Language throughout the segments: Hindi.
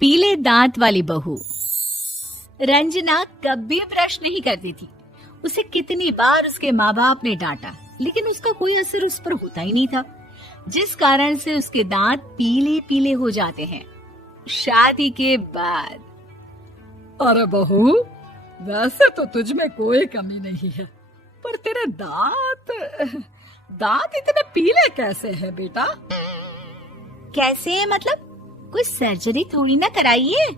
पीले दांत वाली बहू। रंजना कभी ब्रश नहीं करती थी। उसे कितनी बार उसके माँ बाप ने डांटा, लेकिन उसका कोई असर उस पर होता ही नहीं था, जिस कारण से उसके दांत पीले पीले हो जाते हैं। शादी के बाद अरे बहू, वैसे तो तुझ में कोई कमी नहीं है, पर तेरे दांत इतने पीले कैसे हैं बेटा? कैसे मतलब? कोई सर्जरी थोड़ी ना कराई है।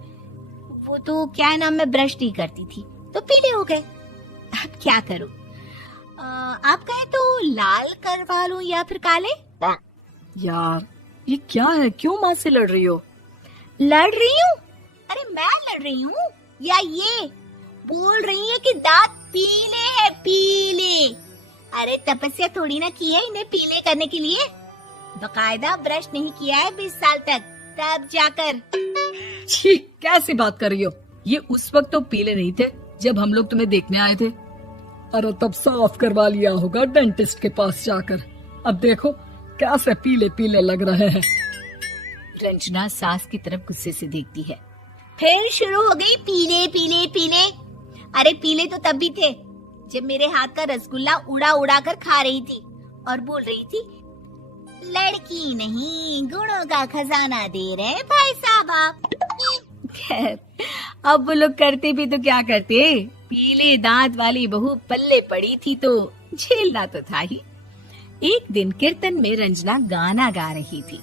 वो तो क्या नाम, मैं ब्रश नहीं करती थी तो पीले हो गए। अब क्या करूं? आप कहें तो लाल करवा लूं या फिर काले? यार ये क्या है, क्यों माँ से लड़ रही हो? लड़ रही हूँ? अरे मैं लड़ रही हूँ या ये बोल रही है कि दांत पीले हैं, पीले। अरे तपस्या थोड़ी ना की है इन्हें पीले करने के लिए। बकायदा ब्रश नहीं किया है 20 साल तक, तब जाकर। छी, कैसी बात कर रही हो? ये उस वक्त तो पीले नहीं थे जब हम लोग तुम्हें देखने आए थे। अरे तब साफ करवा लिया होगा डेंटिस्ट के पास जाकर। अब देखो कैसे पीले पीले लग रहे हैं। रंजना सास की तरफ गुस्से से देखती है। फिर शुरू हो गई पीले पीले पीले। अरे पीले तो तब भी थे जब मेरे हाथ का रसगुल्ला उड़ा उड़ा कर खा रही थी और बोल रही थी, लड़की नहीं गुणों का खजाना दे रहे भाई साहब आप। खैर, अब वो लोग करते भी तो क्या करते, पीले दांत वाली बहू पल्ले पड़ी थी तो झेलना तो था ही। एक दिन कीर्तन में रंजना गाना गा रही थी।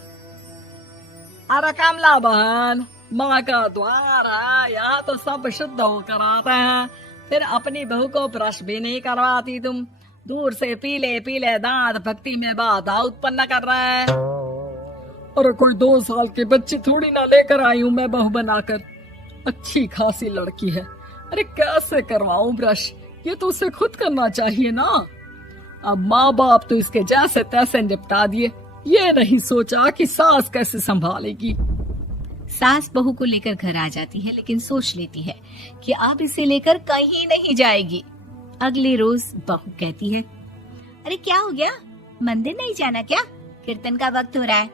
अरे कमला बहन, माँ का द्वार है, यहाँ तो सब शुद्ध होकर आते हैं, फिर अपनी बहू को ब्रश भी नहीं करवाती तुम। दूर से पीले पीले दांत भक्ति में बाधा उत्पन्न कर रहे हैं। अरे कोई 2 साल के बच्चे थोड़ी ना लेकर आई हूँ मैं बहू बनाकर। अच्छी खासी लड़की है, अरे कैसे करवाऊं ब्रश? ये तो उसे खुद करना चाहिए ना। अब माँ बाप तो इसके जैसे तैसे निपटा दिए, ये नहीं सोचा कि सास कैसे संभालेगी। सास बहू को लेकर घर आ जाती है, लेकिन सोच लेती है कि अब इसे लेकर कहीं नहीं जाएगी। अगले रोज बहू कहती है, अरे क्या हो गया, मंदिर नहीं जाना क्या? कीर्तन का वक्त हो रहा है।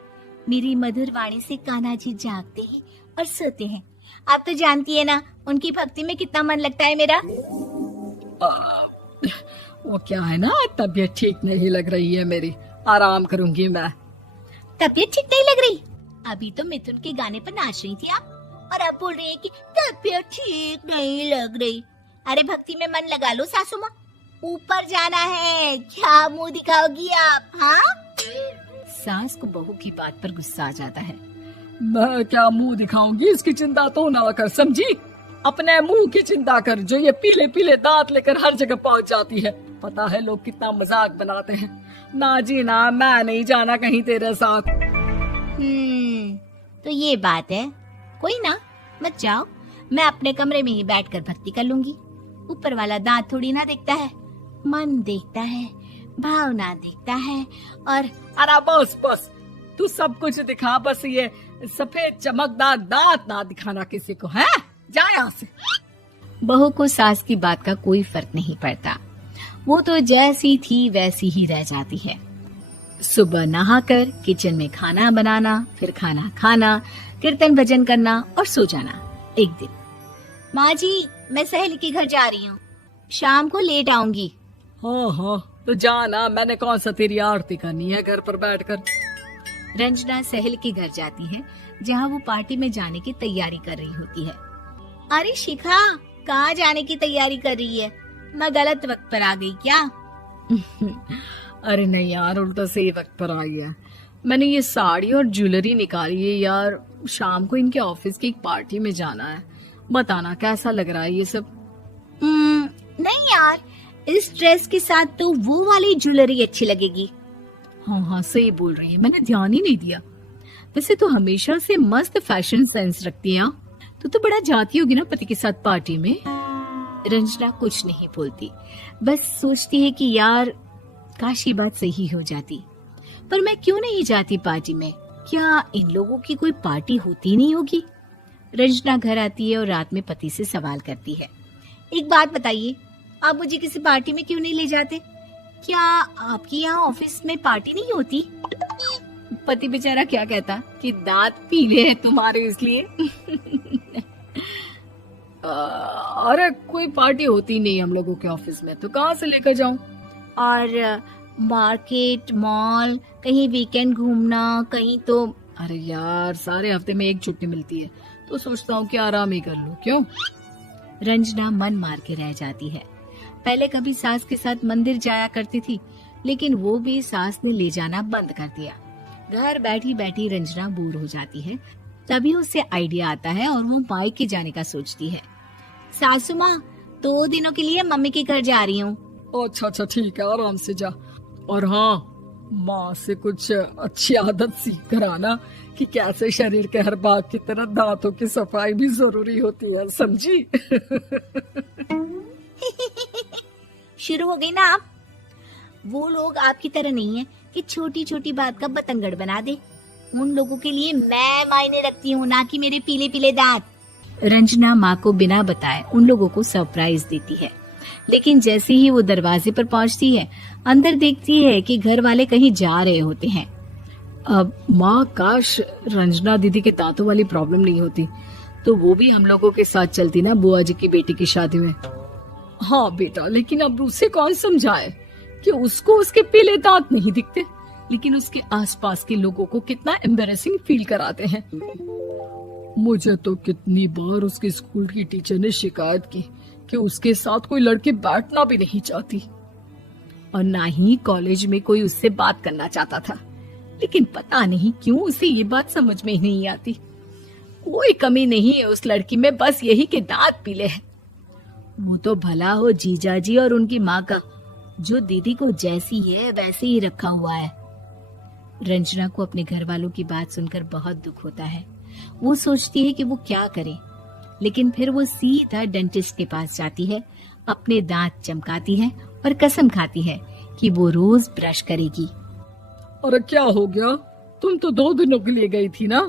मेरी मधुर वाणी से कान्हा जी जागते हैं और सोते हैं। आप तो जानती है ना उनकी भक्ति में कितना मन लगता है मेरा। वो क्या है ना, तबीयत ठीक नहीं लग रही है मेरी, आराम करूंगी मैं। तबीयत ठीक नहीं लग रही? अभी तो मिथुन के गाने पर नाच रही थी आप, और अब बोल रही है कि तबीयत ठीक नहीं लग रही। अरे भक्ति में मन लगा लो सासू माँ, ऊपर जाना है, क्या मुंह दिखाओगी आप? हाँ? सास को बहू की बात पर गुस्सा आ जाता है। मैं क्या मुंह दिखाऊंगी, इसकी चिंता तो ना कर, समझी? अपने मुंह की चिंता कर, जो ये पीले पीले दांत लेकर हर जगह पहुंच जाती है। पता है लोग कितना मजाक बनाते हैं। ना जी ना, मैं नहीं जाना कहीं तेरे साथ। तो ये बात है। कोई ना, मत जाओ, मैं अपने कमरे में ही बैठकर भक्ति कर लूंगी। ऊपर वाला दांत थोड़ी ना देखता है, मन देखता है, भावना देखता है। और अरे बस बस, तू सब कुछ दिखा, बस ये सफेद चमकदार दांत ना दिखाना किसी को, है? जा यहाँ से। बहू को सास की बात का कोई फर्क नहीं पड़ता, वो तो जैसी थी वैसी ही रह जाती है। सुबह नहाकर किचन में खाना बनाना, फिर खाना खाना, कीर्तन भजन करना और सो जाना। एक दिन, माँ जी मैं सहेली के घर जा रही हूँ, शाम को लेट आऊंगी। हाँ हाँ तो जाना, मैंने कौन सा तेरी आरती करनी है घर पर बैठकर। रंजना सहेली के घर जाती है, जहाँ वो पार्टी में जाने की तैयारी कर रही होती है। अरे शिखा, कहाँ जाने की तैयारी कर रही है? मैं गलत वक्त पर आ गई क्या? अरे नहीं यार, उल्टा सही वक्त पर आ गया। मैंने ये साड़ी और ज्वेलरी निकाली है यार, शाम को इनके ऑफिस की एक पार्टी में जाना है। बताना कैसा लग रहा है ये सब? नहीं यार, इस ड्रेस के साथ तो वो वाली ज्वेलरी अच्छी लगेगी। हाँ हाँ सही बोल रही है, मैंने ध्यान ही नहीं दिया। वैसे तो हमेशा से मस्त फैशन सेंस रखती है। तो बड़ा जाती होगी ना पति के साथ पार्टी में। रंजना कुछ नहीं बोलती, बस सोचती है कि यार काश ये बात सही हो जाती। पर मैं क्यों नहीं जाती पार्टी में? क्या इन लोगों की कोई पार्टी होती नहीं होगी? रंजना घर आती है और रात में पति से सवाल करती है, एक बात बताइए, आप मुझे किसी पार्टी में क्यों नहीं ले जाते? क्या आपकी यहाँ ऑफिस में पार्टी नहीं होती? पति बेचारा क्या कहता कि दांत पीले हैं तुम्हारे इसलिए। अरे कोई पार्टी होती नहीं हम लोगों के ऑफिस में, तो कहाँ से लेकर जाऊं? और मार्केट, मॉल, कहीं वीकेंड घूमना, कहीं तो। अरे यार सारे हफ्ते में एक छुट्टी मिलती है, तो सोचता हूँ कि आराम ही कर लूं। क्यों? रंजना मन मार के रह जाती है। पहले कभी सास के साथ मंदिर जाया करती थी, लेकिन वो भी सास ने ले जाना बंद कर दिया। घर बैठी बैठी रंजना बोर हो जाती है। तभी उसे आइडिया आता है और वो मायके जाने का सोचती है। सासू माँ, 2 दिनों के लिए मम्मी के घर जा रही हूँ। अच्छा अच्छा ठीक है, आराम से जा। और हाँ, माँ से कुछ अच्छी आदत सीख कर आना कि कैसे शरीर के हर भाग की तरह दांतों की सफाई भी जरूरी होती है, समझी? शुरू हो गई ना आप। वो लोग आपकी तरह नहीं है कि छोटी छोटी बात का बतंगड़ बना दे। उन लोगों के लिए मैं मायने रखती हूँ, ना कि मेरे पीले पीले दांत। रंजना माँ को बिना बताए उन लोगों को सरप्राइज देती है, लेकिन जैसे ही वो दरवाजे पर पहुंचती है, अंदर देखती है कि घर वाले कहीं जा रहे होते हैं। अब माँ, काश रंजना दीदी के दांतों वाली प्रॉब्लम नहीं होती, तो वो भी हम लोगों के साथ चलती ना बुआ जी की बेटी की शादी में। हाँ बेटा, लेकिन अब उसे कौन समझाए कि उसको उसके पीले दांत नहीं दिखते, लेकिन उसके आसपास के लोगों को कितना एम्बैरेसिंग फील कराते हैं। मुझे तो कितनी बार उसके स्कूल की टीचर ने शिकायत की कि उसके साथ कोई लड़की बैठना भी नहीं चाहती, और ना ही कॉलेज में कोई उससे बात करना चाहता था। लेकिन पता नहीं क्यों उसे ये बात समझ में ही नहीं आती। कोई कमी नहीं है उस लड़की में, बस यही कि दांत पीले हैं। वो तो भला हो जीजा जी और उनकी माँ का, जो दीदी को जैसी है वैसे ही रखा हुआ है। रंजना को अपने घर वालों की बात सुनकर बहुत दुख होता है। वो सोचती है कि वो क्या करे, लेकिन फिर वो सीधा डेंटिस्ट के पास जाती है, अपने दांत चमकाती है और कसम खाती है कि वो रोज ब्रश करेगी। अरे क्या हो गया? तुम तो 2 दिनों के लिए गई थी ना।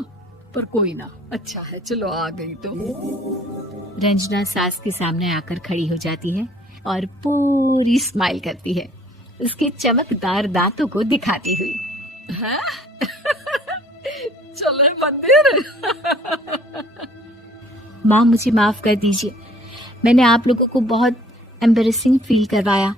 पर कोई ना, अच्छा है, चलो आ गई तो। रंजना सास के सामने आकर खड़ी हो जाती है और पूरी स्माइल करती है, उसके चमकदार दांतों को दिखाती हुई। हैं? चले मंदिर। माँ, मुझे माफ कर दीजिए, मैंने आप लोगों को बहुत एम्बैरेसिंग फील करवाया।